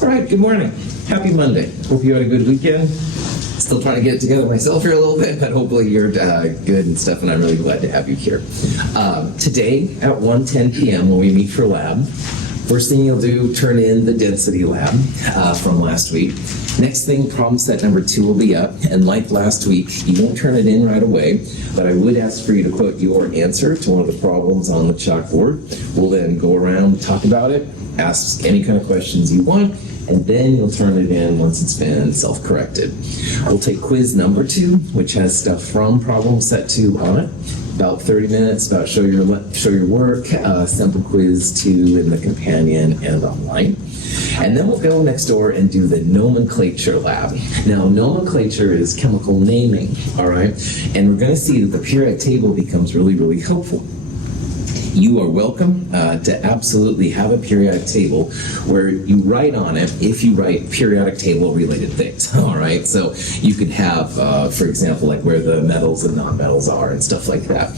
All right, good morning. Happy Monday. Hope you had a good weekend. Still trying to get it together myself here a little bit, but hopefully you're good and stuff, and I'm really glad to have you here. Today at 1:10 p.m. when we meet for lab, first thing you'll do, turn in the density lab from last week. Next thing, problem set number 2 will be up, and like last week, you won't turn it in right away, but I would ask for you to put your answer to one of the problems on the chalkboard. We'll then go around, talk about it, ask any kind of questions you want, and then you'll turn it in once it's been self-corrected. We'll take quiz number 2, which has stuff from problem set 2 on it. About 30 minutes, about show your work, sample quiz 2 in the companion and online. And then we'll go next door and do the nomenclature lab. Now, nomenclature is chemical naming, all right? And we're going to see that the periodic table becomes really, really helpful. You are welcome to absolutely have a periodic table where you write on it if you write periodic table related things, all right? So you could have, for example, like where the metals and non-metals are and stuff like that.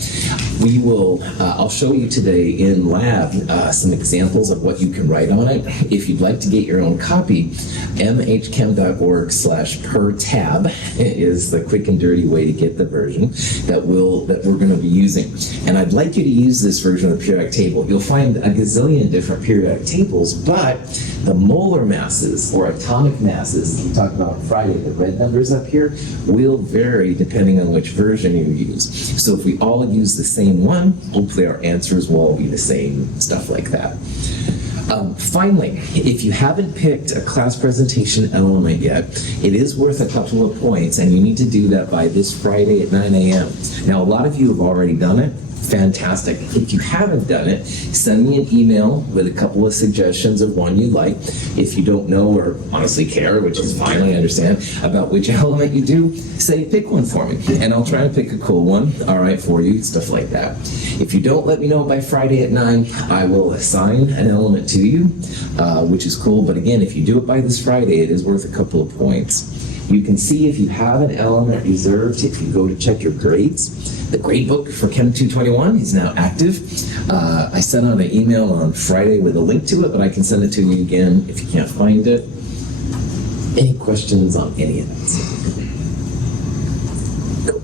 We will, I'll show you today in lab some examples of what you can write on it. If you'd like to get your own copy, mhchem.org/per-tab is the quick and dirty way to get the version that we're going to be using. And I'd like you to use this version of the periodic table. You'll find a gazillion different periodic tables, but the molar masses or atomic masses we talked about on Friday, the red numbers up here, will vary depending on which version you use. So if we all use the same one, hopefully our answers will all be the same, stuff like that. Finally, if you haven't picked a class presentation element yet, it is worth a couple of points, and you need to do that by this Friday at 9 a.m. Now, a lot of you have already done it. Fantastic. If you haven't done it, send me an email with a couple of suggestions of one you like. If you don't know or honestly care, which is fine, I understand, about which element you do, say pick one for me, and I'll try to pick a cool one, all right, for you, stuff like that. If you don't let me know by Friday at 9, I will assign an element to you, which is cool, but again, if you do it by this Friday, it is worth a couple of points. You can see if you have an element reserved if you go to check your grades. The grade book for Chem 221 is now active. I sent out an email on Friday with a link to it, but I can send it to you again if you can't find it. Any questions on any of that? Cool.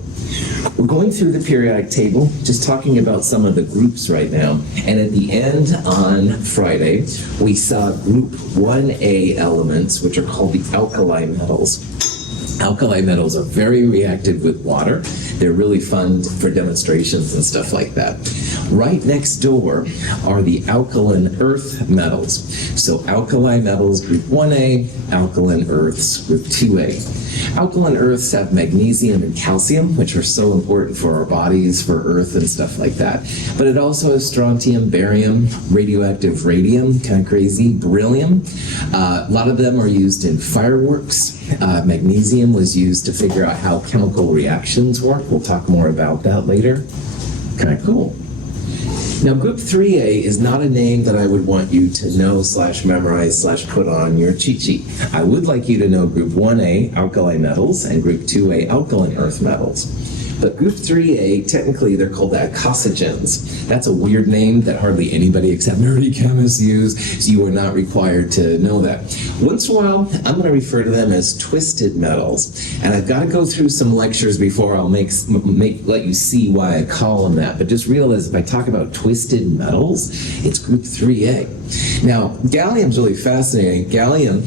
We're going through the periodic table, just talking about some of the groups right now. And at the end on Friday, we saw group 1A elements, which are called the alkali metals. Alkali metals are very reactive with water. They're really fun for demonstrations and stuff like that. Right next door are the alkaline earth metals. So alkali metals group 1A, alkaline earths group 2A. Alkaline earths have magnesium and calcium, which are so important for our bodies, for earth and stuff like that. But it also has strontium, barium, radioactive radium, kind of crazy, beryllium. A lot of them are used in fireworks. Magnesium was used to figure out how chemical reactions work. We'll talk more about that later. Kind of cool. Now, group 3A is not a name that I would want you to know / memorize / put on your cheat sheet. I would like you to know group 1A, alkali metals, and group 2A, alkaline earth metals. But group 3A, technically they're called acosigens. That's a weird name that hardly anybody except nerdy chemists use, so you are not required to know that. Once in a while, I'm going to refer to them as twisted metals. And I've got to go through some lectures before I'll let you see why I call them that. But just realize if I talk about twisted metals, it's group 3A. Now, gallium's really fascinating. Gallium,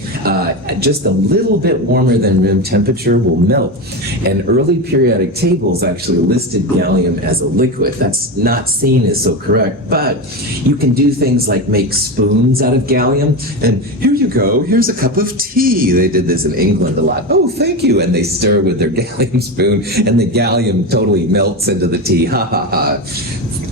just a little bit warmer than room temperature, will melt. And early periodic tables actually listed gallium as a liquid. That's not seen as so correct, but you can do things like make spoons out of gallium. And here you go, here's a cup of tea. They did this in England a lot. Oh, thank you. And they stir with their gallium spoon, and the gallium totally melts into the tea. Ha ha ha.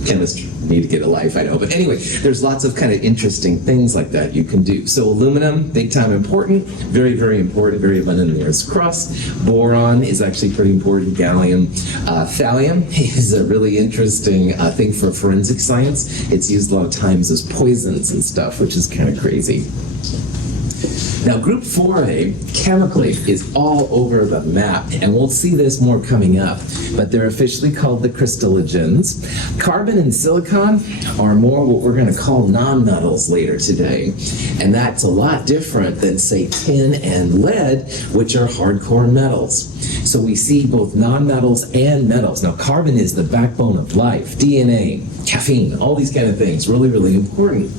Chemists need to get a life, I know. But anyway, there's lots of kind of interesting things like that you can do. So aluminum, big time important, very, very important, very abundant in the Earth's crust. Boron is actually pretty important. Gallium. Thallium is a really interesting thing for forensic science. It's used a lot of times as poisons and stuff, which is kind of crazy. Now, group 4A, chemically, is all over the map, and we'll see this more coming up, but they're officially called the crystallogens. Carbon and silicon are more what we're going to call nonmetals later today, and that's a lot different than, say, tin and lead, which are hardcore metals. So we see both nonmetals and metals. Now, carbon is the backbone of life, DNA, caffeine, all these kind of things, really, really important.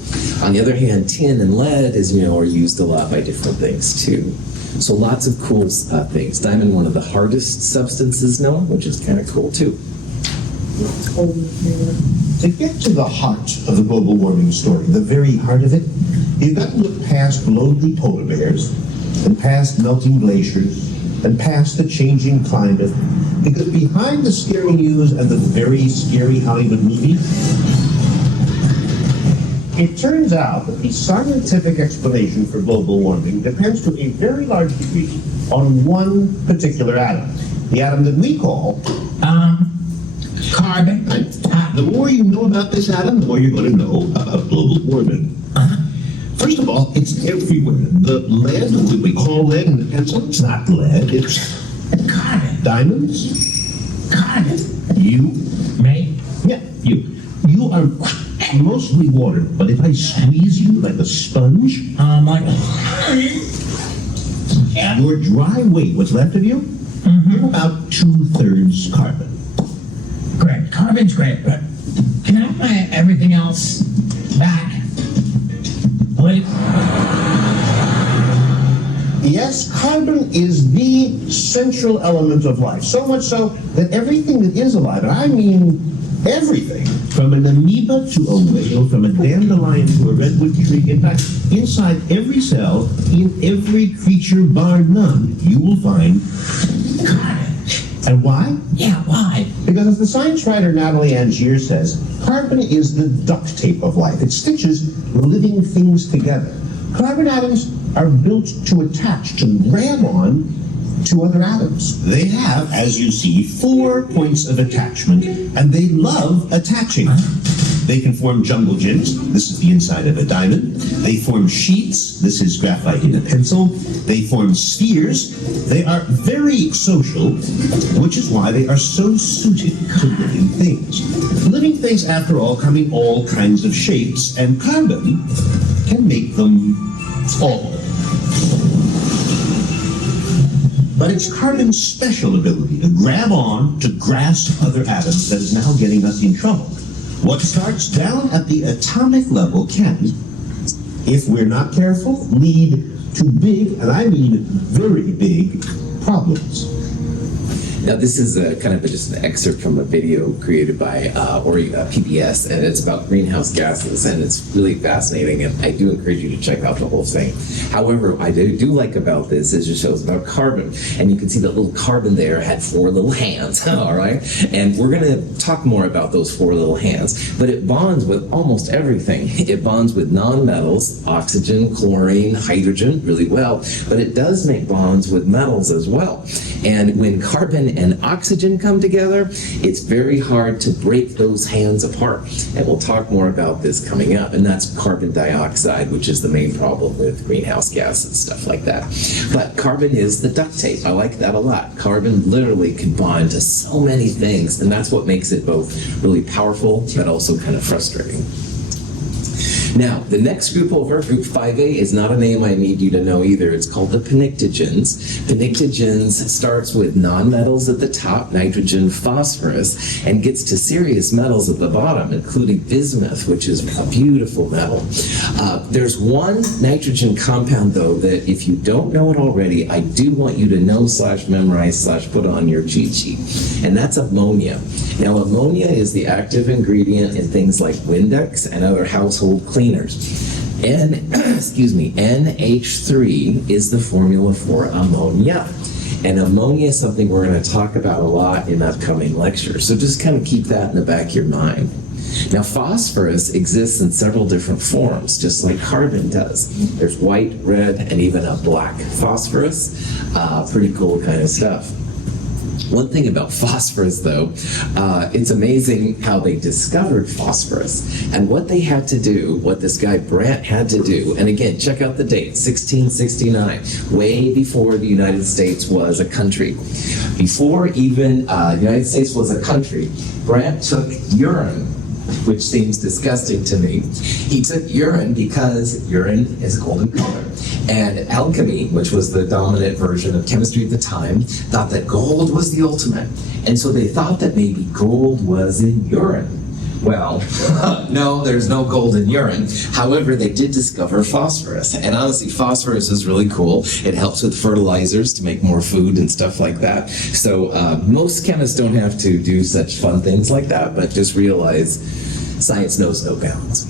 On the other hand, tin and lead, as you know, are used a lot by different things too. So lots of cool things. Diamond, one of the hardest substances known, which is kind of cool too. To get to the heart of the global warming story, the very heart of it, you've got to look past lonely polar bears and past melting glaciers and past the changing climate, because behind the scary news and the very scary Hollywood movie, it turns out that the scientific explanation for global warming depends to a very large degree on one particular atom, the atom that we call carbon. The more you know about this atom, the more you're going to know about global warming. First of all, it's everywhere. The lead that we call lead in the pencil, it's not lead, it's Carbon. diamonds. Carbon. You, Me? yeah, you are mostly water, but if I squeeze you like a sponge, Like. Yeah. your dry weight, what's left of you, you're about 2/3 carbon. Great. Carbon's great, but can I have my everything else back? Please? Yes, carbon is the central element of life, so much so that everything that is alive, and I mean everything, from an amoeba to a whale, from a dandelion to a redwood tree, in fact, inside every cell, in every creature bar none, you will find Carbon. And why? Yeah, why? Because as the science writer Natalie Angier says, carbon is the duct tape of life. It stitches living things together. Carbon atoms are built to attach, to grab on to other atoms. They have, as you see, 4 points of attachment, and they love attaching. They can form jungle gyms. This is the inside of a diamond. They form sheets. This is graphite in a pencil. They form spheres. They are very social, which is why they are so suited to living things. Living things, after all, come in all kinds of shapes, and carbon can make them all. But it's carbon's special ability to grab on, to grasp other atoms, that is now getting us in trouble. What starts down at the atomic level can, if we're not careful, lead to big, and I mean very big, problems. Now, this is kind of just an excerpt from a video created by PBS, and it's about greenhouse gases, and it's really fascinating, and I do encourage you to check out the whole thing. However, what I do like about this is it shows about carbon, and you can see that little carbon there had 4 little hands, all right? And we're going to talk more about those 4 little hands, but it bonds with almost everything. It bonds with nonmetals, oxygen, chlorine, hydrogen, really well, but it does make bonds with metals as well. And when carbon and oxygen come together, it's very hard to break those hands apart. And we'll talk more about this coming up. And that's carbon dioxide, which is the main problem with greenhouse gas and stuff like that. But carbon is the duct tape. I like that a lot. Carbon literally can bond to so many things. And that's what makes it both really powerful, but also kind of frustrating. Now, the next group over, group 5A, is not a name I need you to know either. It's called the pnictogens. Pnictogens starts with nonmetals at the top, nitrogen, phosphorus, and gets to serious metals at the bottom, including bismuth, which is a beautiful metal. There's one nitrogen compound, though, that if you don't know it already, I do want you to know / memorize / put on your cheat sheet, and that's ammonia. Now, ammonia is the active ingredient in things like Windex and other household cleaners. NH3 is the formula for ammonia. And ammonia is something we're going to talk about a lot in upcoming lectures. So just kind of keep that in the back of your mind. Now, phosphorus exists in several different forms, just like carbon does. There's white, red, and even a black phosphorus. Pretty cool kind of stuff. One thing about phosphorus, though, it's amazing how they discovered phosphorus. And what they had to do, what this guy Brandt had to do, and again, check out the date, 1669, way before the United States was a country. Before even the United States was a country, Brandt took urine, which seems disgusting to me. He took urine because urine is golden color. And alchemy, which was the dominant version of chemistry at the time, thought that gold was the ultimate. And so they thought that maybe gold was in urine. Well, no, there's no gold in urine. However, they did discover phosphorus. And honestly, phosphorus is really cool. It helps with fertilizers to make more food and stuff like that. So most chemists don't have to do such fun things like that, but just realize science knows no bounds.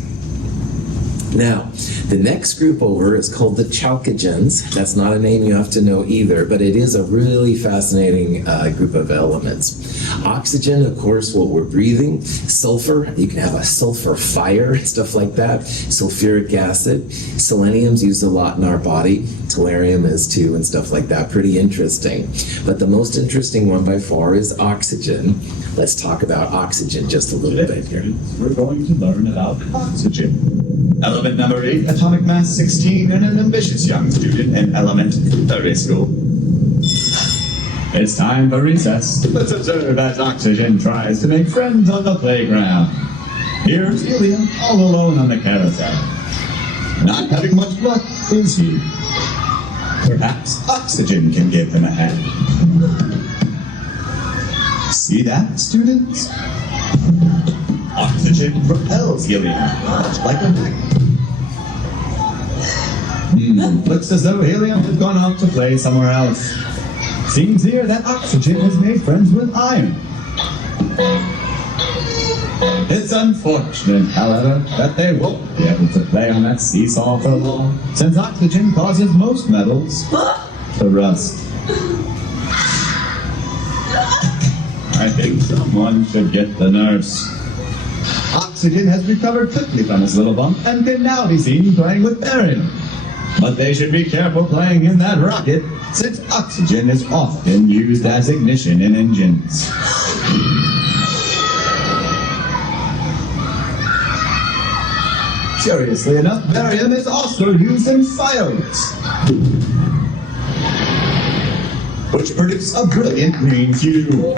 Now, the next group over is called the chalcogens. That's not a name you have to know either, but it is a really fascinating group of elements. Oxygen, of course, what we're breathing. Sulfur, you can have a sulfur fire, stuff like that. Sulfuric acid. Selenium's used a lot in our body. Tellurium is too, and stuff like that. Pretty interesting. But the most interesting one by far is oxygen. Let's talk about oxygen just a little bit here. We're going to learn about oxygen. Element number 8, atomic mass 16, and an ambitious young student in elementary school. It's time for recess. Let's observe as oxygen tries to make friends on the playground. Here's helium all alone on the carousel. Not having much luck, is he? Perhaps oxygen can give him a hand. See that, students? Oxygen propels helium, much like a magnet. Looks as though helium has gone out to play somewhere else. Seems here that oxygen has made friends with iron. It's unfortunate, however, that they won't be able to play on that seesaw for long, since oxygen causes most metals to rust. I think someone should get the nurse. Oxygen has recovered quickly from his little bump and can now be seen playing with barium. But they should be careful playing in that rocket, since oxygen is often used as ignition in engines. Curiously enough, barium is also used in fireworks, which produce a brilliant green hue.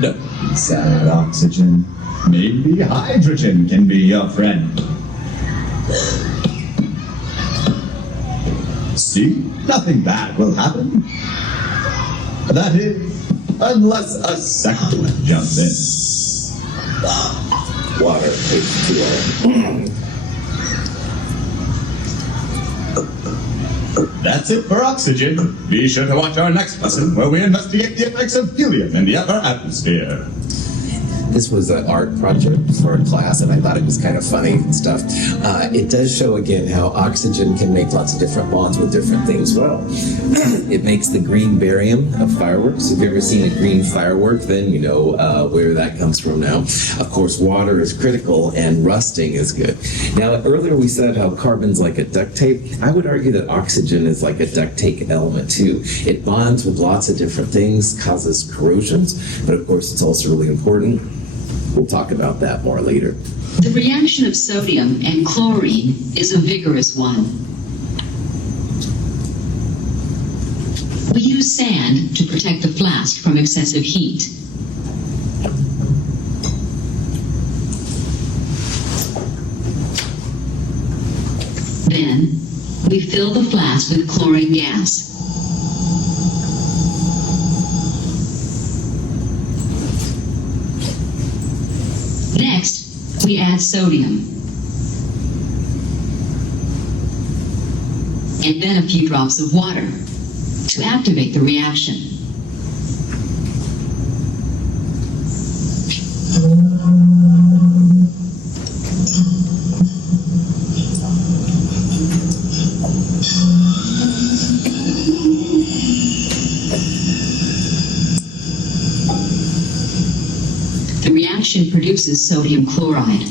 Don't be sad, oxygen. Maybe hydrogen can be your friend. See? Nothing bad will happen. That is, unless a second one jumps in. Water, H2O. That's it for oxygen. Be sure to watch our next lesson where we investigate the effects of helium in the upper atmosphere. This was an art project for a class, and I thought it was kind of funny and stuff. It does show again how oxygen can make lots of different bonds with different things. Well, it makes the green barium of fireworks. If you've ever seen a green firework, then you know where that comes from now. Of course, water is critical, and rusting is good. Now, earlier we said how carbon's like a duct tape. I would argue that oxygen is like a duct tape element too. It bonds with lots of different things, causes corrosions, but of course it's also really important. We'll talk about that more later. The reaction of sodium and chlorine is a vigorous one. We use sand to protect the flask from excessive heat. Then, we fill the flask with chlorine gas. Next, we add sodium. And then a few drops of water to activate the reaction. The reaction produces sodium chloride.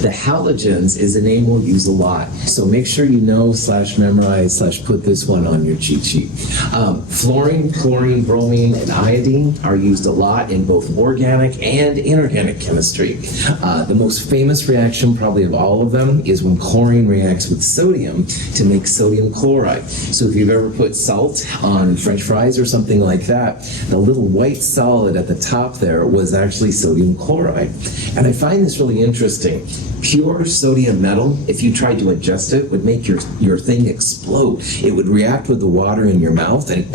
The halogens is a name we'll use a lot, so make sure you know /memorize/ put this one on your cheat sheet. Fluorine, chlorine, bromine, and iodine are used a lot in both organic and inorganic chemistry. The most famous reaction probably of all of them is when chlorine reacts with sodium to make sodium chloride. So if you've ever put salt on French fries or something like that, the little white solid at the top there was actually sodium chloride. And I find this really interesting. Pure sodium metal, if you tried to ingest it, would make your thing explode. It would react with the water in your mouth and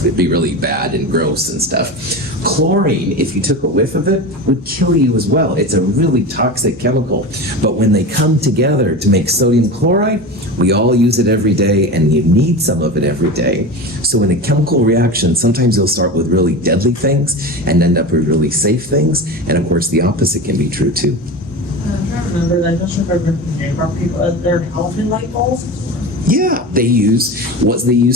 it'd be really bad and gross and stuff. Chlorine, if you took a whiff of it, would kill you as well. It's a really toxic chemical. But when they come together to make sodium chloride, we all use it every day, and you need some of it every day. So in a chemical reaction, sometimes you'll start with really deadly things and end up with really safe things. And of course, the opposite can be true too. I'm trying to remember that. Just remember the name of people. They're halogen light bulbs. Yeah, they use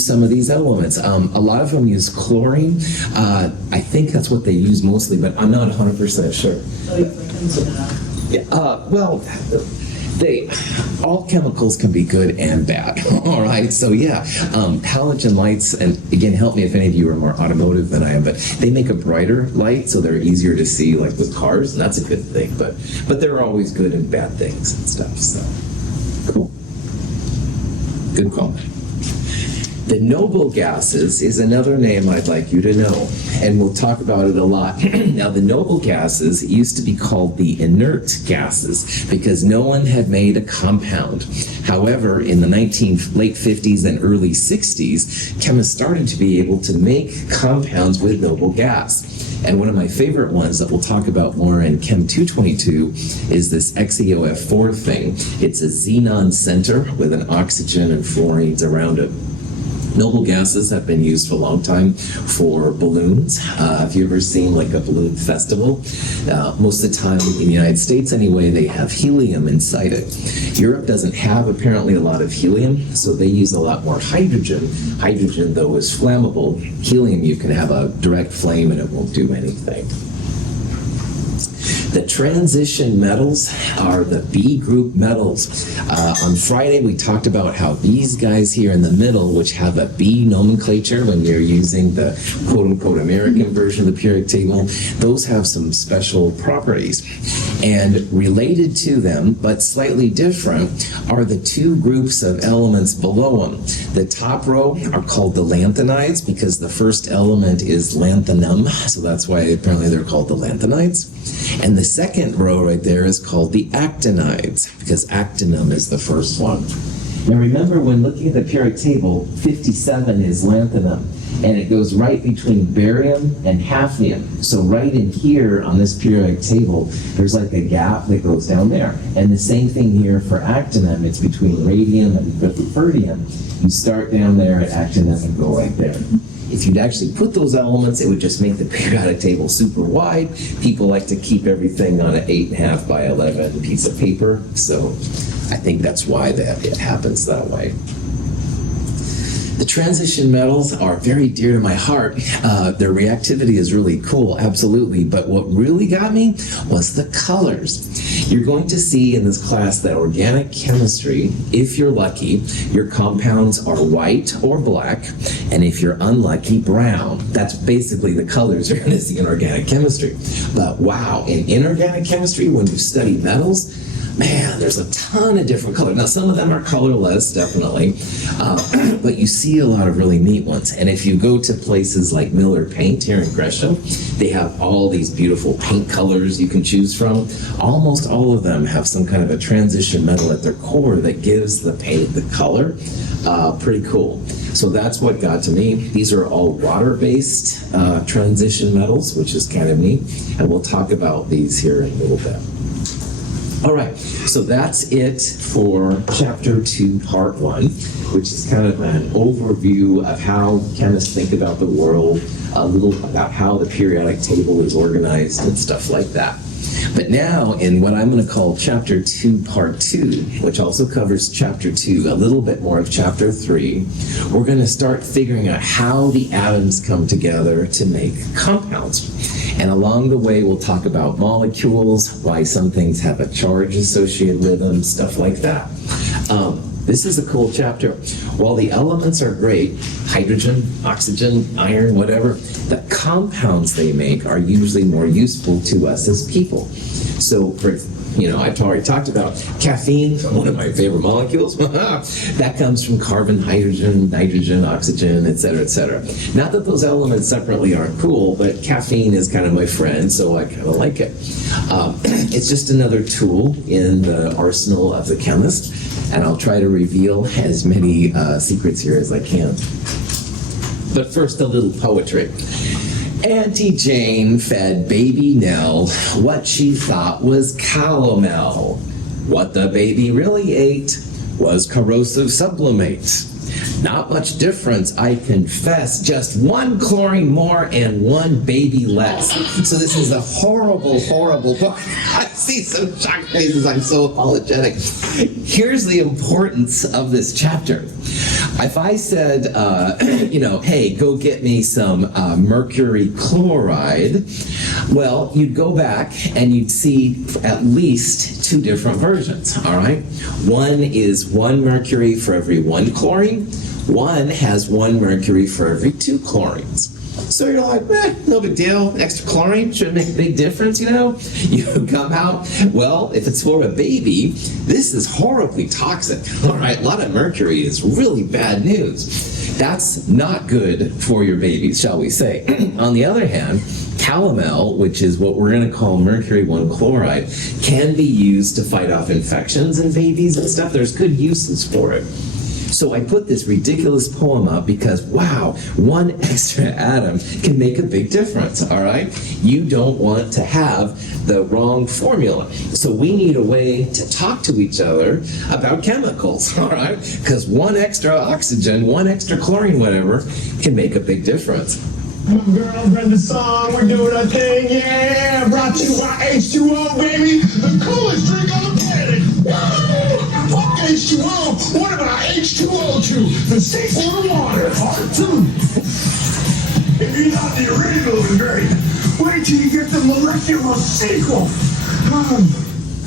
some of these elements. A lot of them use chlorine. I think that's what they use mostly, but I'm not 100% sure. So you can consider that. Yeah, well, all chemicals can be good and bad. All right, so yeah, halogen lights, and again, help me if any of you are more automotive than I am, but they make a brighter light, so they're easier to see, like with cars, and that's a good thing. But there are always good and bad things and stuff. So cool. Good call. The noble gases is another name I'd like you to know, and we'll talk about it a lot. Now, the noble gases used to be called the inert gases because no one had made a compound. However, in the late 50s and early 60s, chemists started to be able to make compounds with noble gas. And one of my favorite ones that we'll talk about more in Chem 222 is this XeOF4 thing. It's a xenon center with an oxygen and fluorines around it. Noble gases have been used for a long time for balloons. Have you ever seen like a balloon festival? Most of the time in the United States anyway, they have helium inside it. Europe doesn't have apparently a lot of helium, so they use a lot more hydrogen. Hydrogen, though, is flammable. Helium, you can have a direct flame and it won't do anything. The transition metals are the B group metals. On Friday, we talked about how these guys here in the middle, which have a B nomenclature when you're using the quote-unquote American version of the periodic table, those have some special properties. And related to them, but slightly different, are the two groups of elements below them. The top row are called the lanthanides because the first element is lanthanum, so that's why apparently they're called the lanthanides. And the second row right there is called the actinides, because actinum is the first one. Now remember, when looking at the periodic table, 57 is lanthanum, and it goes right between barium and hafnium. So right in here on this periodic table, there's like a gap that goes down there. And the same thing here for actinum, it's between radium and ruthenium. You start down there at actinum and go right there. If you'd actually put those elements, it would just make the periodic table super wide. People like to keep everything on an 8.5 by 11 piece of paper, so I think that's why it happens that way. The transition metals are very dear to my heart. Their reactivity is really cool, absolutely, but what really got me was the colors. You're going to see in this class that organic chemistry, if you're lucky, your compounds are white or black, and if you're unlucky, brown. That's basically the colors you're going to see in organic chemistry. But wow, in inorganic chemistry, when you study metals, man, there's a ton of different colors. Now, some of them are colorless, definitely, but you see a lot of really neat ones. And if you go to places like Miller Paint here in Gresham, they have all these beautiful paint colors you can choose from. Almost all of them have some kind of a transition metal at their core that gives the paint the color. Pretty cool. So that's what got to me. These are all water-based transition metals, which is kind of neat. And we'll talk about these here in a little bit. All right, so that's it for Chapter 2, Part 1, which is kind of an overview of how chemists think about the world, a little about how the periodic table is organized and stuff like that. But now, in what I'm going to call Chapter 2, Part 2, which also covers Chapter 2, a little bit more of Chapter 3, we're going to start figuring out how the atoms come together to make compounds. And along the way, we'll talk about molecules, why some things have a charge associated with them, stuff like that. This is a cool chapter. While the elements are great, hydrogen, oxygen, iron, whatever, the compounds they make are usually more useful to us as people. So, I've already talked about caffeine, one of my favorite molecules. That comes from carbon, hydrogen, nitrogen, oxygen, et cetera, et cetera. Not that those elements separately aren't cool, but caffeine is kind of my friend, so I kind of like it. It's just another tool in the arsenal of the chemist, and I'll try to reveal as many secrets here as I can. But first, a little poetry. Auntie Jane fed baby Nell what she thought was calomel. What the baby really ate was corrosive sublimate. Not much difference, I confess. Just one chlorine more and one baby less. So this is a horrible, horrible book. I see some shocked faces. I'm so apologetic. Here's the importance of this chapter. If I said, hey, go get me some mercury chloride, well, you'd go back and you'd see at least two different versions, all right? One is 1 mercury for every 1 chlorine. One has 1 mercury for every 2 chlorines. So you're like, no big deal. Extra chlorine shouldn't make a big difference, You come out, well, if it's for a baby, this is horribly toxic. All right, a lot of mercury is really bad news. That's not good for your babies, shall we say. On the other hand, calomel, which is what we're going to call mercury 1 chloride, can be used to fight off infections in babies and stuff. There's good uses for it. So I put this ridiculous poem up because, wow, 1 extra atom can make a big difference, all right? You don't want to have the wrong formula. So we need a way to talk to each other about chemicals, all right? Because 1 extra oxygen, 1 extra chlorine, whatever, can make a big difference. Girl, Brenda song, we're doing our thing, yeah! Brought to you by H2O, baby! The coolest drink on the planet! Woo! Fuck H2O! What about H2O2? The seafood water, part 2! If you thought the original was great, wait till you get the molecular sequel!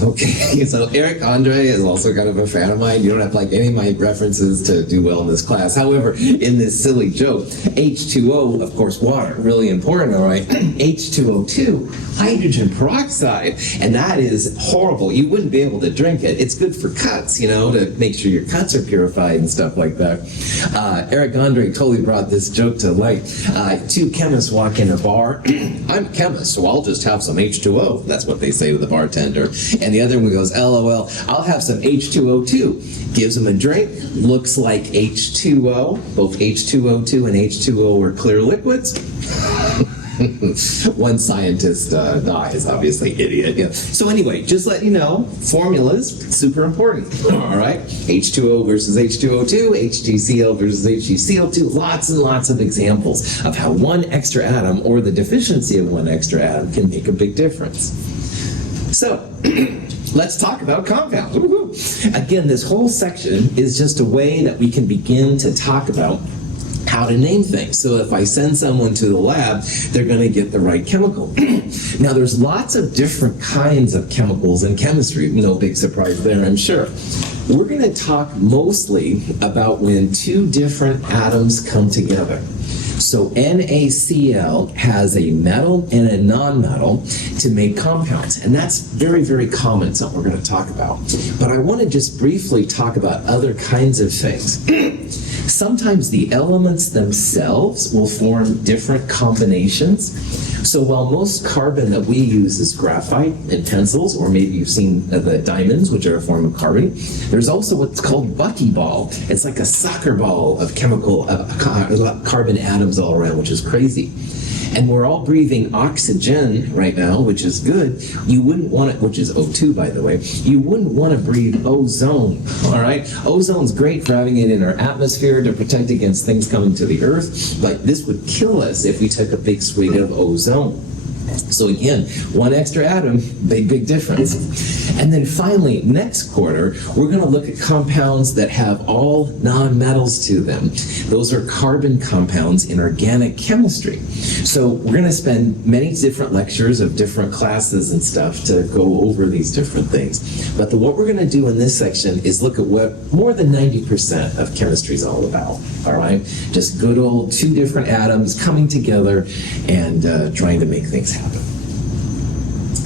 Okay, so Eric Andre is also kind of a fan of mine. You don't have to like any of my references to do well in this class. However, in this silly joke, H2O, of course, water, really important, all right? H2O2, hydrogen peroxide, and that is horrible. You wouldn't be able to drink it. It's good for cuts, to make sure your cuts are purified and stuff like that. Eric Andre totally brought this joke to light. 2 chemists walk in a bar. I'm a chemist, so I'll just have some H2O. That's what they say to the bartender. And the other one goes, LOL, I'll have some H2O2. Gives him a drink, looks like H2O. Both H2O2 and H2O are clear liquids. One scientist dies, obviously, idiot. Yeah. So anyway, just let you know, formulas, super important. All right, H2O versus H2O2, HgCl versus HgCl2, lots and lots of examples of how 1 extra atom or the deficiency of 1 extra atom can make a big difference. So, let's talk about compounds. Woo-hoo. Again, this whole section is just a way that we can begin to talk about how to name things. So if I send someone to the lab, they're going to get the right chemical. Now, there's lots of different kinds of chemicals in chemistry. No big surprise there, I'm sure. We're going to talk mostly about when 2 different atoms come together. So NaCl has a metal and a nonmetal to make compounds, and that's very, very common, something we're going to talk about. But I want to just briefly talk about other kinds of things. Sometimes the elements themselves will form different combinations. So while most carbon that we use is graphite in pencils, or maybe you've seen the diamonds, which are a form of carbon, there's also what's called buckyball. It's like a soccer ball of chemical carbon atoms all around, which is crazy. And we're all breathing oxygen right now, which is good. You wouldn't want it, which is O2, by the way. You wouldn't want to breathe ozone, all right? Ozone's great for having it in our atmosphere to protect against things coming to the Earth, but this would kill us if we took a big swig of ozone. So again, one extra atom, big difference. And then finally, next quarter, we're going to look at compounds that have all non-metals to them. Those are carbon compounds in organic chemistry. So we're going to spend many different lectures of different classes and stuff to go over these different things. But what we're going to do in this section is look at what more than 90% of chemistry is all about, all right? Just good old two different atoms coming together and trying to make things happen.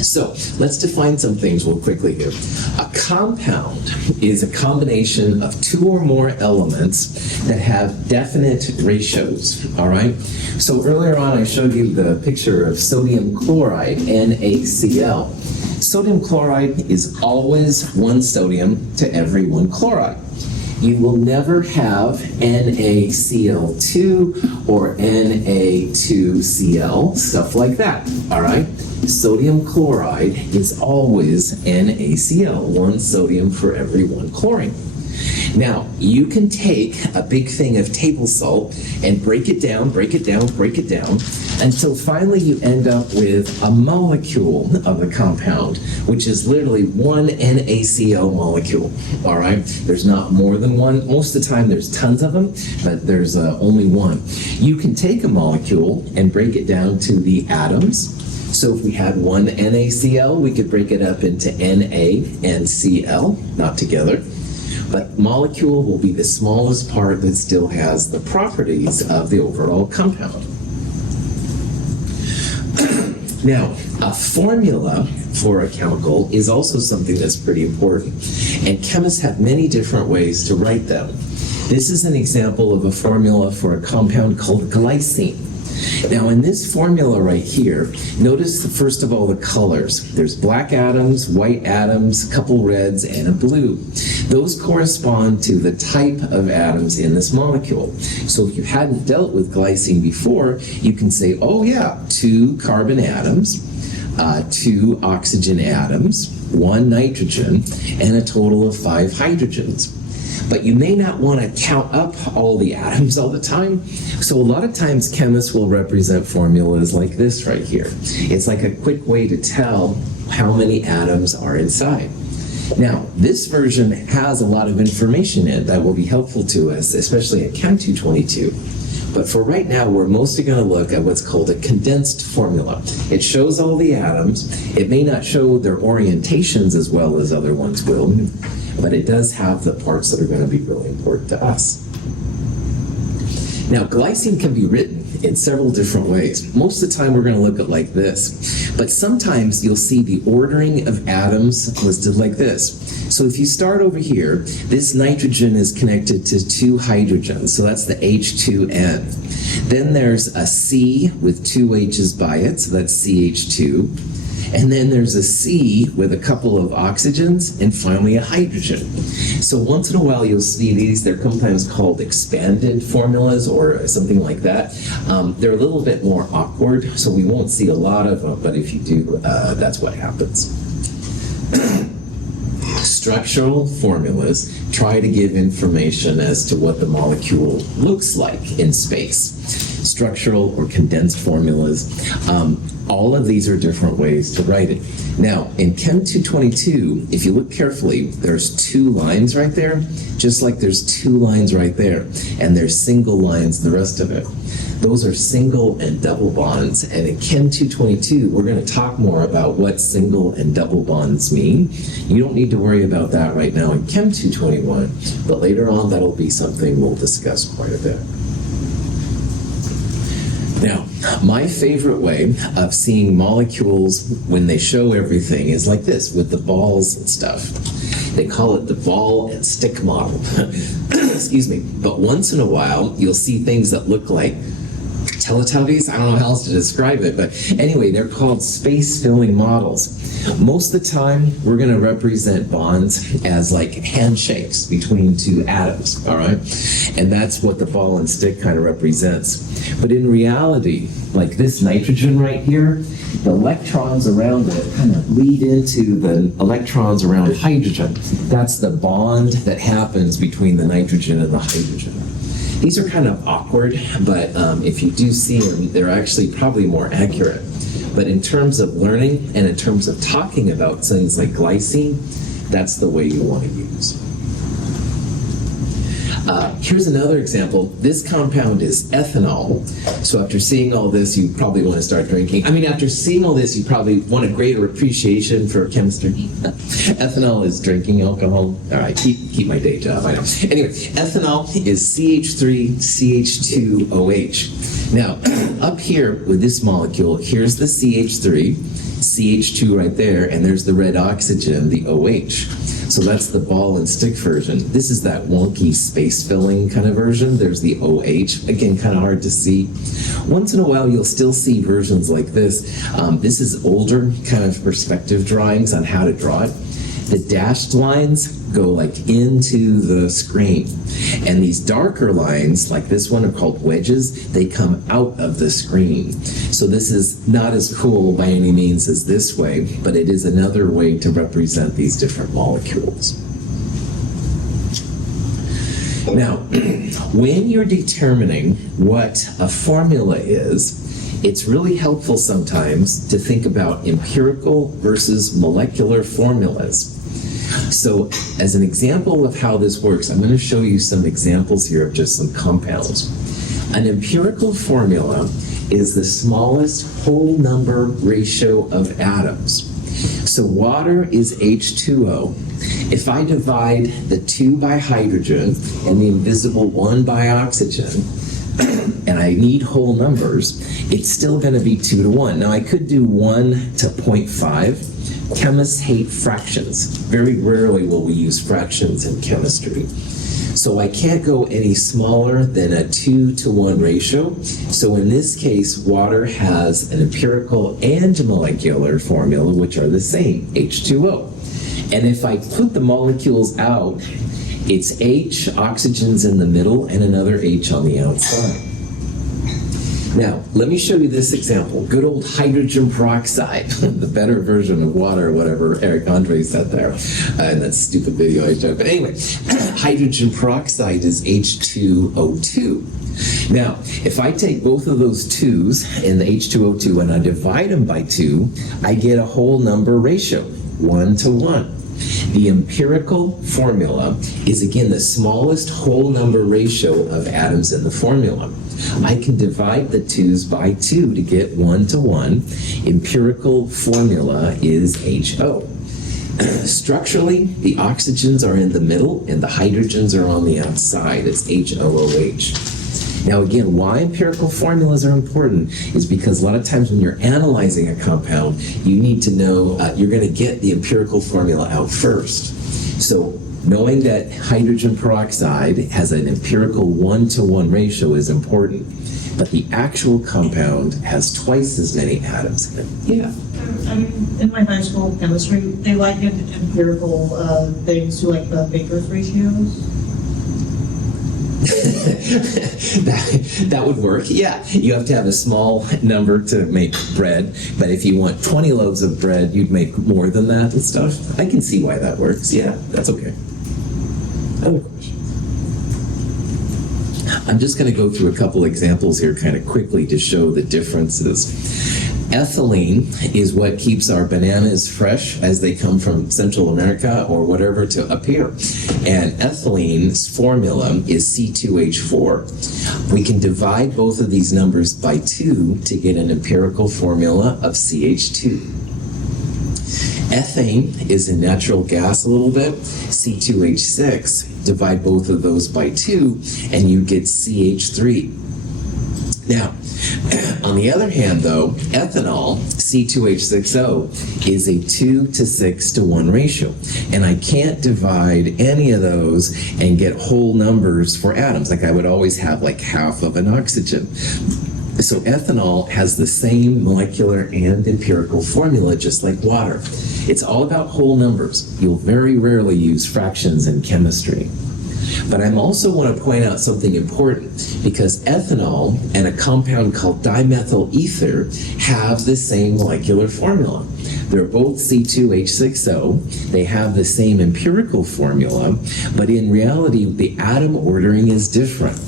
So let's define some things real quickly here. A compound is a combination of two or more elements that have definite ratios, all right? So earlier on I showed you the picture of sodium chloride, NaCl. Sodium chloride is always one sodium to every one chloride. You will never have NaCl2 or Na2Cl, stuff like that, all right? Sodium chloride is always NaCl, one sodium for every one chlorine. Now, you can take a big thing of table salt and break it down, until finally you end up with a molecule of the compound, which is literally one NaCl molecule, all right? There's not more than one. Most of the time there's tons of them, but there's only one. You can take a molecule and break it down to the atoms. So if we had one NaCl, we could break it up into Na and Cl, not together. But molecule will be the smallest part that still has the properties of the overall compound. Now, a formula for a chemical is also something that's pretty important, and chemists have many different ways to write them. This is an example of a formula for a compound called glycine. Now, in this formula right here, notice first of all the colors. There's black atoms, white atoms, a couple reds, and a blue. Those correspond to the type of atoms in this molecule. So if you hadn't dealt with glycine before, you can say, oh yeah, 2 carbon atoms, 2 oxygen atoms, 1 nitrogen, and a total of 5 hydrogens. But you may not want to count up all the atoms all the time. So a lot of times chemists will represent formulas like this right here. It's like a quick way to tell how many atoms are inside. Now, this version has a lot of information in it that will be helpful to us, especially at Chem 222. But for right now, we're mostly going to look at what's called a condensed formula. It shows all the atoms. It may not show their orientations as well as other ones will, but it does have the parts that are going to be really important to us. Now, glycine can be written in several different ways. Most of the time we're going to look at like this, but sometimes you'll see the ordering of atoms listed like this. So if you start over here, this nitrogen is connected to 2 hydrogens, so that's the H2N. Then there's a C with 2 H's by it, so that's CH2. And then there's a C with a couple of oxygens, and finally a hydrogen. So once in a while you'll see these, they're sometimes called expanded formulas or something like that. They're a little bit more awkward, so we won't see a lot of them, but if you do, that's what happens. Structural formulas try to give information as to what the molecule looks like in space. Structural or condensed formulas, all of these are different ways to write it. Now, in Chem 222, if you look carefully, there's 2 lines right there, just like there's 2 lines right there, and there's single lines the rest of it. Those are single and double bonds, and in Chem 222, we're going to talk more about what single and double bonds mean. You don't need to worry about that right now in Chem 221, but later on that'll be something we'll discuss quite a bit. Now, my favorite way of seeing molecules when they show everything is like this, with the balls and stuff. They call it the ball and stick model. Excuse me. But once in a while, you'll see things that look like Teletubbies. I don't know how else to describe it, but anyway, they're called space-filling models. Most of the time, we're going to represent bonds as like handshakes between 2 atoms, all right? And that's what the ball and stick kind of represents. But in reality, like this nitrogen right here, the electrons around it kind of lead into the electrons around hydrogen. That's the bond that happens between the nitrogen and the hydrogen. These are kind of awkward, but if you do see them, they're actually probably more accurate. But in terms of learning and in terms of talking about things like glycine, that's the way you want to use. Here's another example. This compound is ethanol. So after seeing all this, you probably want to start drinking. I mean, after seeing all this, you probably want a greater appreciation for chemistry. Ethanol is drinking alcohol. All right, keep my day job. I know. Anyway, ethanol is CH3CH2OH. Now, up here with this molecule, here's the CH3, CH2 right there, and there's the red oxygen, the OH. So that's the ball and stick version. This is that wonky space filling kind of version. There's the OH, again, kind of hard to see. Once in a while, you'll still see versions like this. This is older kind of perspective drawings on how to draw it. The dashed lines go like into the screen. And these darker lines, like this one, are called wedges. They come out of the screen. So this is not as cool by any means as this way, but it is another way to represent these different molecules. Now, when you're determining what a formula is, it's really helpful sometimes to think about empirical versus molecular formulas. So as an example of how this works, I'm going to show you some examples here of just some compounds. An empirical formula is the smallest whole number ratio of atoms. So water is H2O. If I divide the 2 by hydrogen and the invisible 1 by oxygen, and I need whole numbers, it's still going to be 2 to 1. Now I could do 1 to 0.5. Chemists hate fractions. Very rarely will we use fractions in chemistry. So I can't go any smaller than a 2 to 1 ratio. So in this case, water has an empirical and molecular formula, which are the same, H2O. And if I put the molecules out, it's H, oxygen's in the middle, and another H on the outside. Now, let me show you this example. Good old hydrogen peroxide, the better version of water, or whatever Eric Andre said there in that stupid video I showed. But anyway, hydrogen peroxide is H2O2. Now, if I take both of those 2's in the H2O2 and I divide them by 2, I get a whole number ratio, 1 to 1. The empirical formula is, again, the smallest whole number ratio of atoms in the formula. I can divide the 2's by 2 to get 1 to 1. Empirical formula is HO. Structurally, the oxygens are in the middle and the hydrogens are on the outside. It's HOOH. Now again, why empirical formulas are important is because a lot of times when you're analyzing a compound, you need to know, you're going to get the empirical formula out first. So knowing that hydrogen peroxide has an empirical 1 to 1 ratio is important, but the actual compound has twice as many atoms in it. Yeah. I mean, in my high school chemistry, they likened empirical things to like the Baker's ratios. that would work. Yeah, you have to have a small number to make bread, but if you want 20 loaves of bread, you'd make more than that and stuff. I can see why that works. Yeah, that's okay. Other questions? I'm just going to go through a couple examples here kind of quickly to show the differences. Ethylene is what keeps our bananas fresh as they come from Central America or whatever to up here. And ethylene's formula is C2H4. We can divide both of these numbers by 2 to get an empirical formula of CH2. Ethane is a natural gas a little bit, C2H6. Divide both of those by 2 and you get CH3. Now, on the other hand, though, ethanol, C2H6O, is a 2 to 6 to 1 ratio. And I can't divide any of those and get whole numbers for atoms. Like I would always have like half of an oxygen. So ethanol has the same molecular and empirical formula, just like water. It's all about whole numbers. You'll very rarely use fractions in chemistry. But I also want to point out something important, because ethanol and a compound called dimethyl ether have the same molecular formula. They're both C2H6O. They have the same empirical formula, but in reality, the atom ordering is different.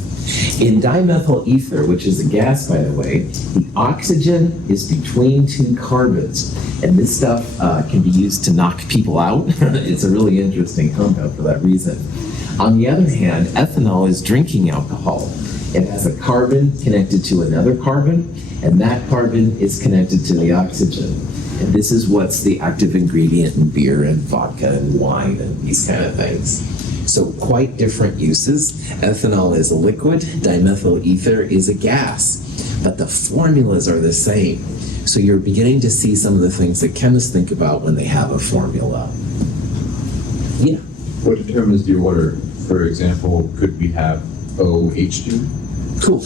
In dimethyl ether, which is a gas, by the way, the oxygen is between two carbons. And this stuff can be used to knock people out. It's a really interesting compound for that reason. On the other hand, ethanol is drinking alcohol. It has a carbon connected to another carbon, and that carbon is connected to the oxygen. And this is what's the active ingredient in beer and vodka and wine and these kind of things. So quite different uses. Ethanol is a liquid, dimethyl ether is a gas, but the formulas are the same. So you're beginning to see some of the things that chemists think about when they have a formula. Yeah. What determines the order? For example, could we have OH2? Cool.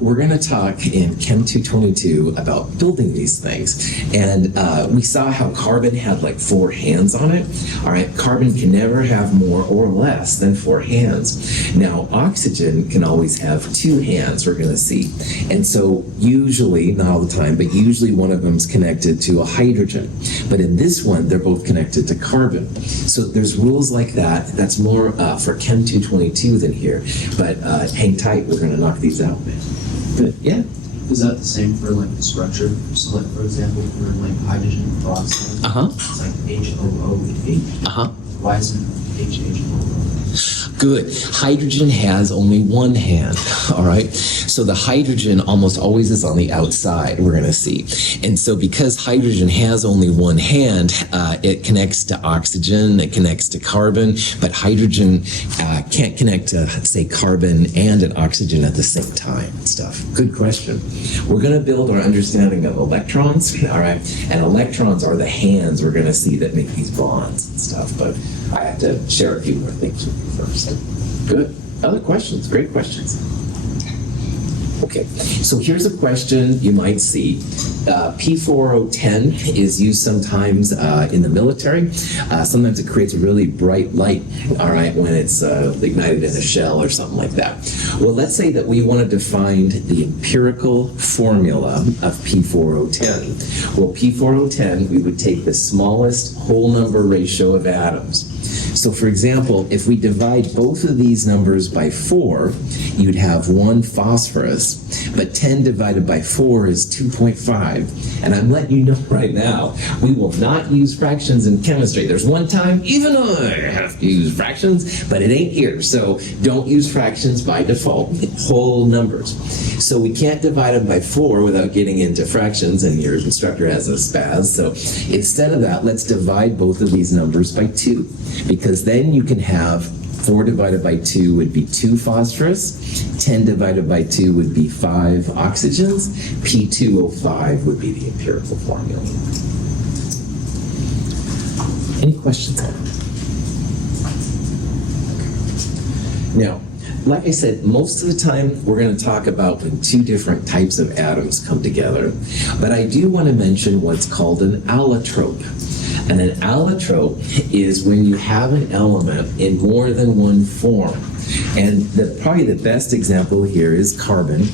We're going to talk in Chem 222 about building these things. And we saw how carbon had like 4 hands on it. All right, carbon can never have more or less than 4 hands. Now, oxygen can always have 2 hands, we're going to see. And so usually, not all the time, but usually one of them is connected to a hydrogen. But in this one, they're both connected to carbon. So there's rules like that. That's more for Chem 222 than here. But hang tight, we're going to knock these out. Good. Yeah. Is that the same for like the structure? So like for example, for like hydrogen peroxide, it's like HOOH. Why isn't it HHOO? Good. Hydrogen has only 1 hand, all right? So the hydrogen almost always is on the outside, we're going to see. And so because hydrogen has only 1 hand, it connects to oxygen, it connects to carbon, but hydrogen can't connect to, say, carbon and an oxygen at the same time and stuff. Good question. We're going to build our understanding of electrons, all right? And electrons are the hands we're going to see that make these bonds and stuff, but I have to share a few more things with you first. Good. Other questions? Great questions. Okay, so here's a question you might see. P4O10 is used sometimes in the military. Sometimes it creates a really bright light, all right, when it's ignited in a shell or something like that. Well, let's say that we wanted to find the empirical formula of P4O10. Well, P4O10, we would take the smallest whole number ratio of atoms. So for example, if we divide both of these numbers by 4, you'd have 1 phosphorus, but 10 divided by 4 is 2.5. And I'm letting you know right now, we will not use fractions in chemistry. There's one time, even I have to use fractions, but it ain't here. So don't use fractions by default, whole numbers. So we can't divide them by 4 without getting into fractions, and your instructor has a spaz. So instead of that, let's divide both of these numbers by 2, because then you can have 4 divided by 2 would be 2 phosphorus, 10 divided by 2 would be 5 oxygens, P2O5 would be the empirical formula. Any questions on that? Now, like I said, most of the time we're going to talk about when 2 different types of atoms come together, but I do want to mention what's called an allotrope. And an allotrope is when you have an element in more than one form. And probably the best example here is carbon.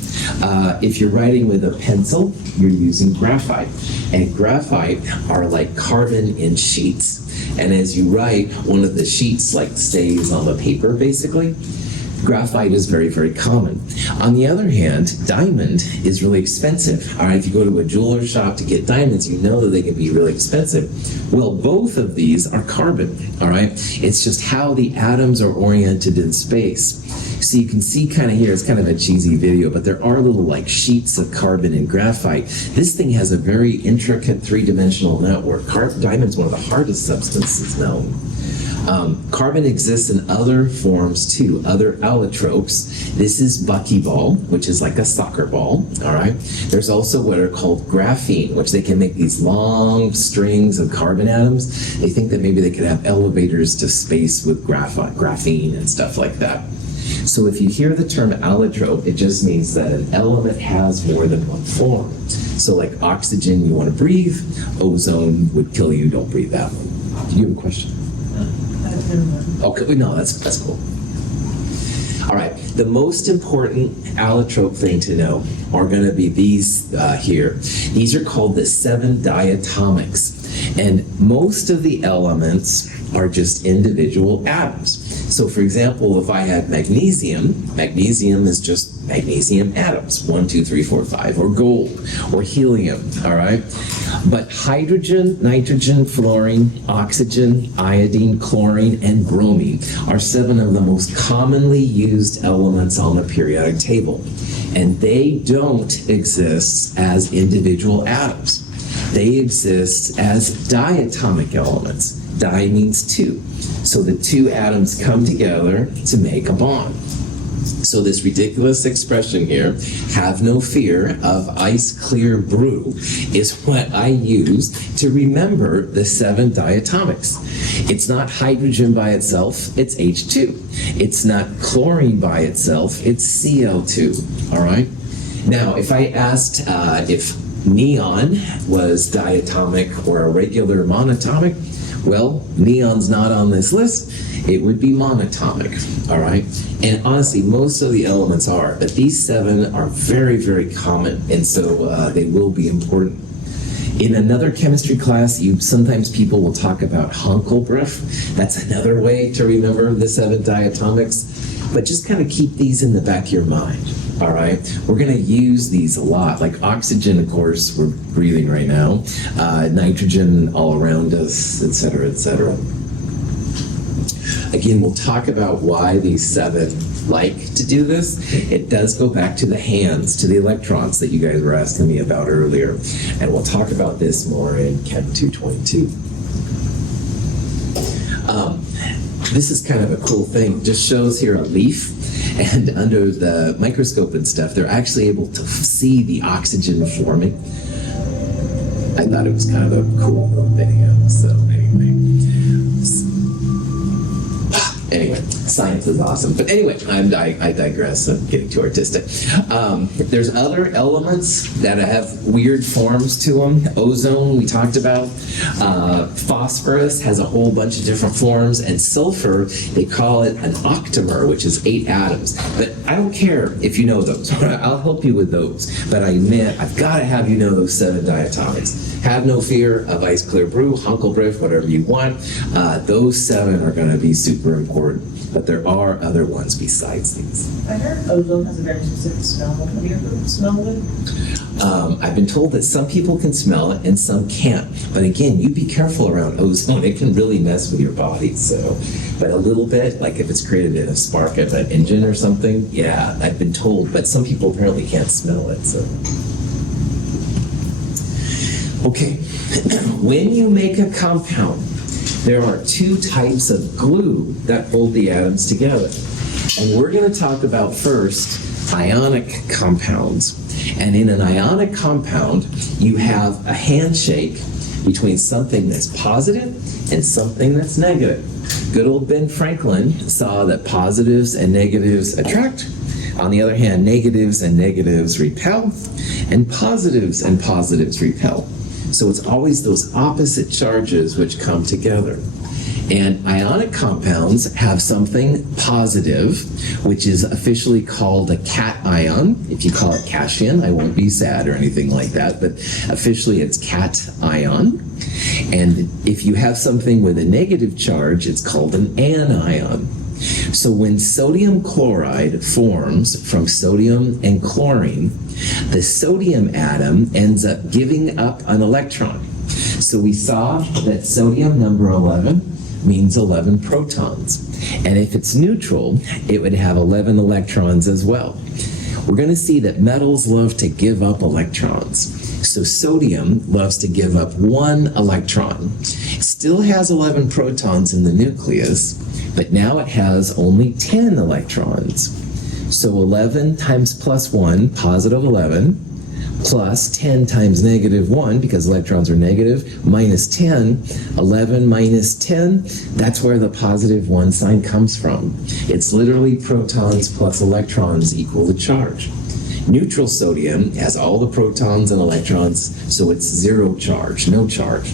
If you're writing with a pencil, you're using graphite. And graphite are like carbon in sheets. And as you write, one of the sheets like stays on the paper, basically. Graphite is very, very common. On the other hand, diamond is really expensive. All right, if you go to a jeweler's shop to get diamonds, you know that they can be really expensive. Well, both of these are carbon, all right? It's just how the atoms are oriented in space. So you can see kind of here, it's kind of a cheesy video, but there are little like sheets of carbon and graphite. This thing has a very intricate 3-dimensional network. Diamond's one of the hardest substances known. Carbon exists in other forms too, other allotropes. This is buckyball, which is like a soccer ball, all right? There's also what are called graphene, which they can make these long strings of carbon atoms. They think that maybe they could have elevators to space with graphene and stuff like that. So if you hear the term allotrope, it just means that an element has more than one form. So like oxygen, you want to breathe. Ozone would kill you, don't breathe that one. Do you have a question? Okay, no, that's cool. All right, the most important allotrope thing to know are going to be these here. These are called the 7 diatomics. And most of the elements are just individual atoms. So for example, if I had magnesium, magnesium is just magnesium atoms, 1, 2, 3, 4, 5, or gold, or helium, all right? But hydrogen, nitrogen, fluorine, oxygen, iodine, chlorine, and bromine are 7 of the most commonly used elements on the periodic table. And they don't exist as individual atoms. They exist as diatomic elements. Di means 2. So the 2 atoms come together to make a bond. So this ridiculous expression here, have no fear of ice clear brew, is what I use to remember the 7 diatomics. It's not hydrogen by itself, it's H2. It's not chlorine by itself, it's Cl2, all right? Now, if I asked if neon was diatomic or a regular monatomic, well, neon's not on this list. It would be monatomic, all right? And honestly, most of the elements are, but these 7 are very, very common, and so they will be important. In another chemistry class, sometimes people will talk about Hunkelbrief. That's another way to remember the 7 diatomics, but just kind of keep these in the back of your mind. All right, we're going to use these a lot. Like oxygen, of course, we're breathing right now. Nitrogen all around us, et cetera, et cetera. Again, we'll talk about why these 7 like to do this. It does go back to the hands, to the electrons that you guys were asking me about earlier. And we'll talk about this more in Chem 222. This is kind of a cool thing. Just shows here a leaf. And under the microscope and stuff, they're actually able to see the oxygen forming. I thought it was kind of a cool little video. So anyway, science is awesome. But anyway, I digress. I'm getting too artistic. There's other elements that have weird forms to them. Ozone, we talked about. Phosphorus has a whole bunch of different forms. And sulfur, they call it an octamer, which is 8 atoms. But I don't care if you know those. I'll help you with those. But I admit, I've got to have you know those 7 diatomics. Have no fear of ice clear brew, Hunkelbrief, whatever you want. Those 7 are going to be super important. But there are other ones besides these. I heard ozone has a very specific smell. Have you ever smelled it? I've been told that some people can smell it and some can't. But again, you be careful around ozone. It can really mess with your body. So, but a little bit, like if it's created in a spark of an engine or something, yeah, I've been told. But some people apparently can't smell it. So, okay, when you make a compound, there are 2 types of glue that hold the atoms together. And we're going to talk about first ionic compounds. And in an ionic compound, you have a handshake between something that's positive and something that's negative. Good old Ben Franklin saw that positives and negatives attract. On the other hand, negatives and negatives repel, and positives repel. So it's always those opposite charges which come together. And ionic compounds have something positive, which is officially called a cation. If you call it cation, I won't be sad or anything like that, but officially it's cation. And if you have something with a negative charge, it's called an anion. So when sodium chloride forms from sodium and chlorine, the sodium atom ends up giving up an electron. So we saw that sodium number 11 means 11 protons. And if it's neutral, it would have 11 electrons as well. We're going to see that metals love to give up electrons. So sodium loves to give up 1 electron. It still has 11 protons in the nucleus, but now it has only 10 electrons. So 11 times plus 1, positive 11, plus 10 times negative 1, because electrons are negative, minus 10, 11 minus 10, that's where the positive 1 sign comes from. It's literally protons plus electrons equal the charge. Neutral sodium has all the protons and electrons, so it's 0 charge, no charge.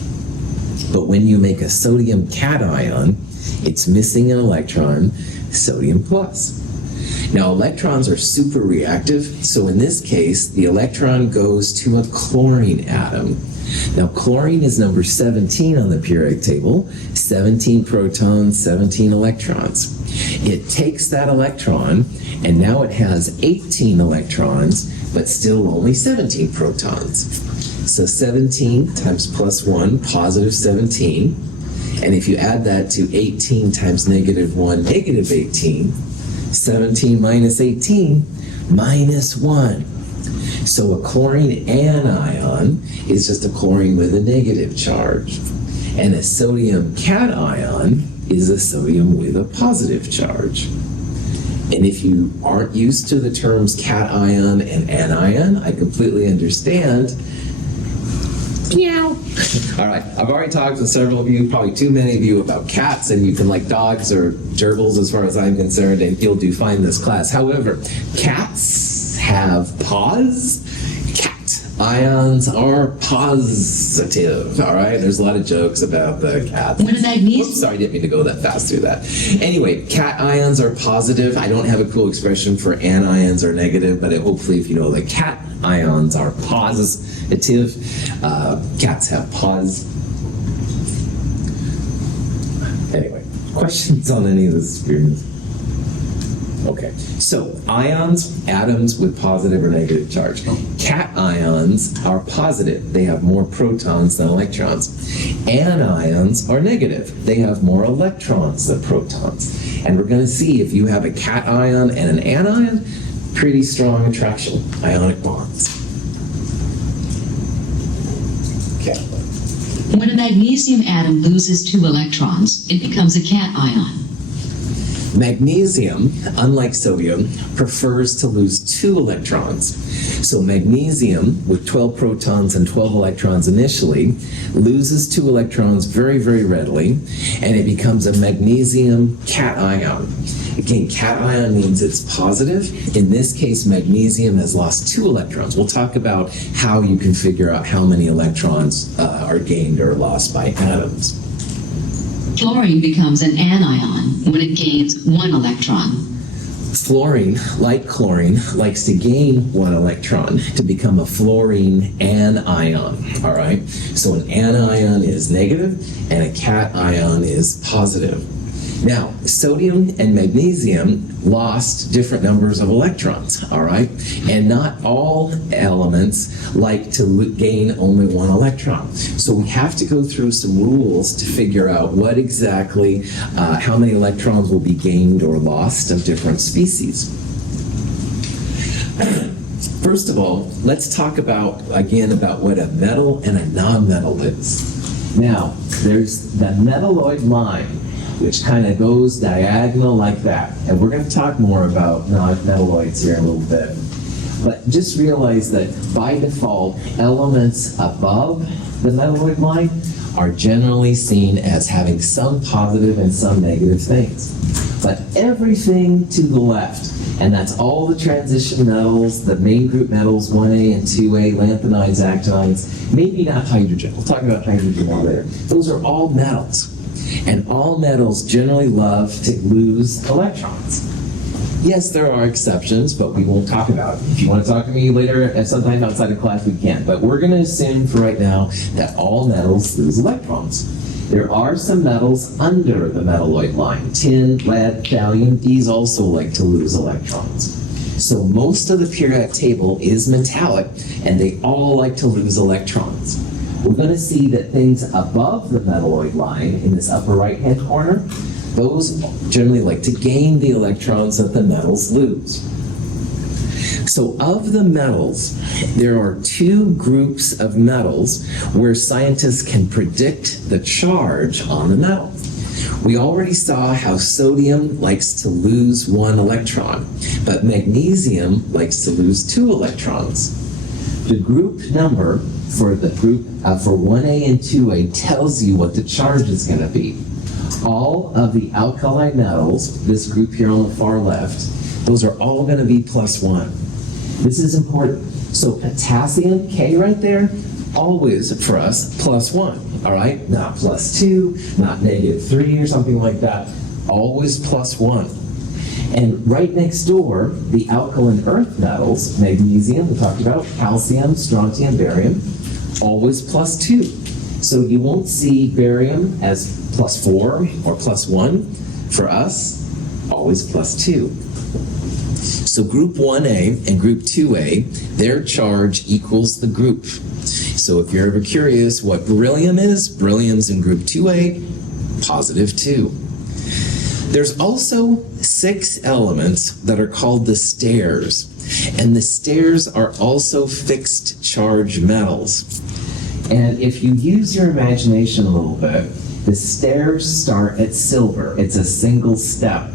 But when you make a sodium cation, it's missing an electron, sodium plus. Now, electrons are super reactive, so in this case, the electron goes to a chlorine atom. Now, chlorine is number 17 on the periodic table, 17 protons, 17 electrons. It takes that electron, and now it has 18 electrons, but still only 17 protons. So 17 times plus 1, positive 17. And if you add that to 18 times negative 1, negative 18, 17 minus 18, minus 1. So a chlorine anion is just a chlorine with a negative charge. And a sodium cation is a sodium with a positive charge. And if you aren't used to the terms cation and anion, I completely understand. Meow. All right, I've already talked to several of you, probably too many of you, about cats, and you can like dogs or gerbils as far as I'm concerned, and you'll do fine in this class. However, cats have paws. Cat ions are positive, all right? There's a lot of jokes about the cats. When a magnesium... Oops, sorry, I didn't mean to go that fast through that. Anyway, cat ions are positive. I don't have a cool expression for anions or negative, but hopefully if you know that cat ions are positive, cats have paws. Anyway, questions on any of this experience? Okay, so ions, atoms with positive or negative charge. Cat ions are positive. They have more protons than electrons. Anions are negative. They have more electrons than protons. And we're going to see if you have a cat ion and an anion, pretty strong attraction, ionic bonds. Okay. When a magnesium atom loses 2 electrons, it becomes a cation. Magnesium, unlike sodium, prefers to lose 2 electrons. So magnesium, with 12 protons and 12 electrons initially, loses 2 electrons very, very readily, and it becomes a magnesium cation. Again, cation means it's positive. In this case, magnesium has lost 2 electrons. We'll talk about how you can figure out how many electrons are gained or lost by atoms. Fluorine becomes an anion when it gains 1 electron. Fluorine, like chlorine, likes to gain 1 electron to become a fluorine anion, all right? So an anion is negative and a cation is positive. Now, sodium and magnesium lost different numbers of electrons, all right? And not all elements like to gain only 1 electron. So we have to go through some rules to figure out what exactly, how many electrons will be gained or lost of different species. First of all, let's talk about what a metal and a non-metal is. Now, there's the metalloid line, which kind of goes diagonal like that. And we're going to talk more about metalloids here in a little bit. But just realize that by default, elements above the metalloid line are generally seen as having some positive and some negative things. But everything to the left, and that's all the transition metals, the main group metals, 1A and 2A, lanthanides, actinides, maybe not hydrogen. We'll talk about hydrogen more later. Those are all metals. And all metals generally love to lose electrons. Yes, there are exceptions, but we won't talk about it. If you want to talk to me later, sometime outside of class, we can. But we're going to assume for right now that all metals lose electrons. There are some metals under the metalloid line. Tin, lead, thallium, these also like to lose electrons. So most of the periodic table is metallic, and they all like to lose electrons. We're going to see that things above the metalloid line in this upper right-hand corner, those generally like to gain the electrons that the metals lose. So of the metals, there are 2 groups of metals where scientists can predict the charge on the metal. We already saw how sodium likes to lose 1 electron, but magnesium likes to lose 2 electrons. The group number for the group for 1A and 2A tells you what the charge is going to be. All of the alkali metals, this group here on the far left, those are all going to be +1. This is important. So potassium, K right there, always for us +1, all right? Not +2, not -3 or something like that. Always +1. And right next door, the alkaline earth metals, magnesium, we talked about, calcium, strontium, barium, always +2. So you won't see barium as +4 or +1. For us, always +2. So group 1A and group 2A, their charge equals the group. So if you're ever curious what beryllium is, beryllium's in group 2A, +2. There's also 6 elements that are called the stairs, and the stairs are also fixed charge metals. And if you use your imagination a little bit, the stairs start at silver. It's a single step.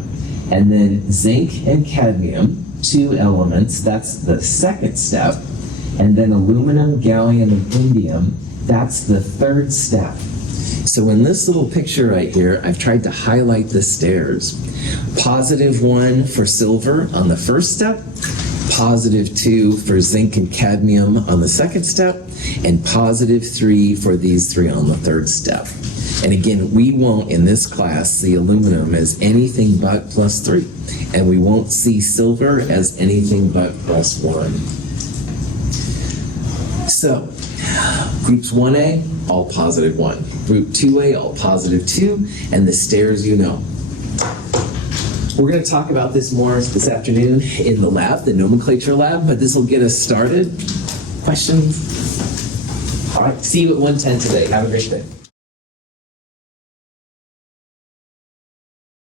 And then zinc and cadmium, 2 elements, that's the second step. And then aluminum, gallium, and indium, that's the 3rd step. So in this little picture right here, I've tried to highlight the stairs. +1 for silver on the first step, +2 for zinc and cadmium on the second step, and +3 for these 3 on the 3rd step. And again, we won't in this class see aluminum as anything but +3, and we won't see silver as anything but +1. So, groups 1A, all +1. Group 2A, all +2, and the stairs you know. We're going to talk about this more this afternoon in the lab, the nomenclature lab, but this will get us started. Questions? All right, see you at 1:10 today. Have a great day.